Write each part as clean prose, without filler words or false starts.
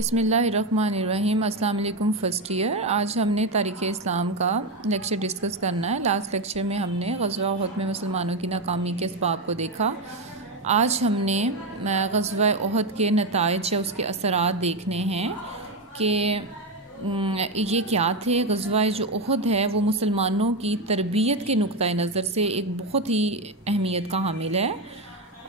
بسم اللہ الرحمن الرحیم۔ السلام علیکم فرسٹ ایئر۔ آج ہم نے تاریخ اسلام کا لیکچر ڈسکس کرنا ہے۔ لاسٹ لیکچر میں ہم نے غزوہ احد میں مسلمانوں کی ناکامی کے اسباب کو دیکھا۔ آج ہم نے غزوہ احد کے نتائج یا اس کے اثرات دیکھنے ہیں کہ یہ کیا تھے۔ غزوہ جو احد ہے وہ مسلمانوں کی تربیت کے نقطۂ نظر سے ایک بہت ہی اہمیت کا حامل ہے،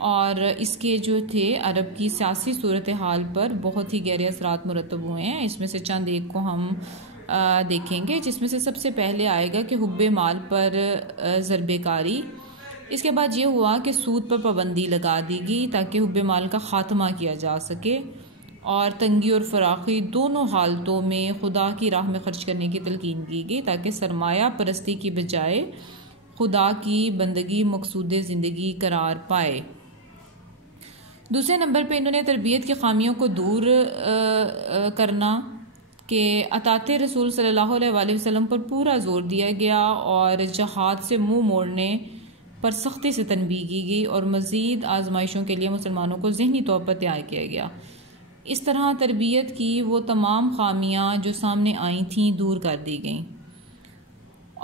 اور اس کے جو تھے عرب کی سیاسی صورتحال پر بہت ہی گہرے اثرات مرتب ہوئے ہیں۔ اس میں سے چند ایک کو ہم دیکھیں گے، جس میں سے سب سے پہلے آئے گا کہ حب مال پر ضربے کاری۔ اس کے بعد یہ ہوا کہ سود پر پابندی لگا دی گئی تاکہ حب مال کا خاتمہ کیا جا سکے، اور تنگی اور فراخی دونوں حالتوں میں خدا کی راہ میں خرچ کرنے کی تلقین کی گئی تاکہ سرمایہ پرستی کی بجائے خدا کی بندگی مقصود زندگی قرار پائے۔ دوسرے نمبر پہ انہوں نے تربیت کی خامیوں کو دور کرنا کہ اطاعت رسول صلی اللہ علیہ وآلہ وسلم پر پورا زور دیا گیا، اور جہاد سے منہ موڑنے پر سختی سے تنبیہ کی گئی، اور مزید آزمائشوں کے لیے مسلمانوں کو ذہنی طور پر تیار کیا گیا۔ اس طرح تربیت کی وہ تمام خامیاں جو سامنے آئی تھیں دور کر دی گئیں۔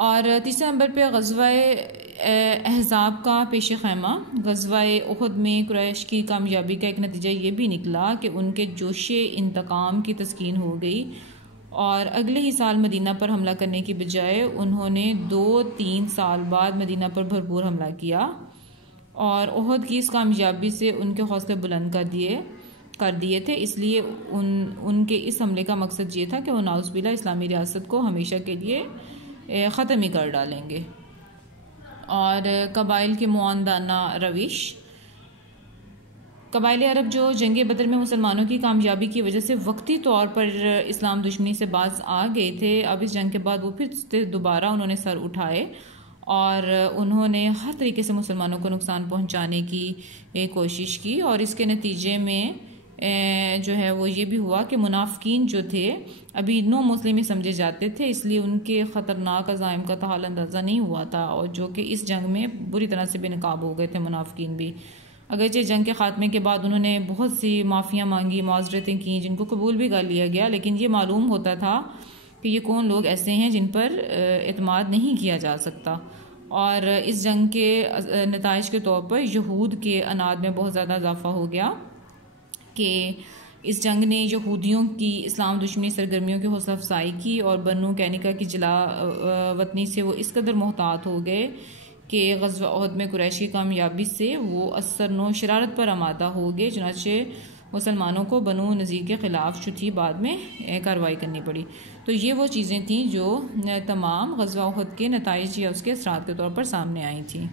اور تیسرے نمبر پہ غزوہ احزاب کا پیش خیمہ۔ غزوہ احد میں قریش کی کامیابی کا ایک نتیجہ یہ بھی نکلا کہ ان کے جوش انتقام کی تسکین ہو گئی، اور اگلے ہی سال مدینہ پر حملہ کرنے کی بجائے انہوں نے 2-3 سال بعد مدینہ پر بھرپور حملہ کیا، اور احد کی اس کامیابی سے ان کے حوصلے بلند کر دیے تھے۔ اس لیے ان کے اس حملے کا مقصد یہ تھا کہ وہ نعوذ باللہ اسلامی ریاست کو ہمیشہ کے لیے ختم ہی کر ڈالیں گے۔ اور قبائل کے معاندانہ روش۔ قبائل عرب جو جنگ بدر میں مسلمانوں کی کامیابی کی وجہ سے وقتی طور پر اسلام دشمنی سے باز آ گئے تھے، اب اس جنگ کے بعد وہ پھر دوبارہ انہوں نے سر اٹھائے، اور انہوں نے ہر طریقے سے مسلمانوں کو نقصان پہنچانے کی کوشش کی، اور اس کے نتیجے میں جو ہے وہ یہ بھی ہوا کہ منافقین جو تھے ابھی نو مسلم ہی سمجھے جاتے تھے، اس لیے ان کے خطرناک عزائم کا تو حال اندازہ نہیں ہوا تھا، اور جو کہ اس جنگ میں بری طرح سے بے نقاب ہو گئے تھے منافقین بھی۔ اگرچہ جنگ کے خاتمے کے بعد انہوں نے بہت سی معافیاں مانگی، معذرتیں کیں، جن کو قبول بھی کر لیا گیا، لیکن یہ معلوم ہوتا تھا کہ یہ کون لوگ ایسے ہیں جن پر اعتماد نہیں کیا جا سکتا۔ اور اس جنگ کے نتائج کے طور پر یہود کے اناد میں بہت زیادہ اضافہ ہو گیا کہ اس جنگ نے یہودیوں کی اسلام دشمنی سرگرمیوں کی حوصلہ افزائی کی، اور بنو کینکا کی جلا وطنی سے وہ اس قدر محتاط ہو گئے کہ غزوہ احد میں قریش کی کامیابی سے وہ اثر نو شرارت پر آمادہ ہو گئے، چنانچہ مسلمانوں کو بنو نذیر کے خلاف جو تھی بعد میں کارروائی کرنی پڑی۔ تو یہ وہ چیزیں تھیں جو تمام غزوہ احد کے نتائج یا اس کے اثرات کے طور پر سامنے آئی تھیں۔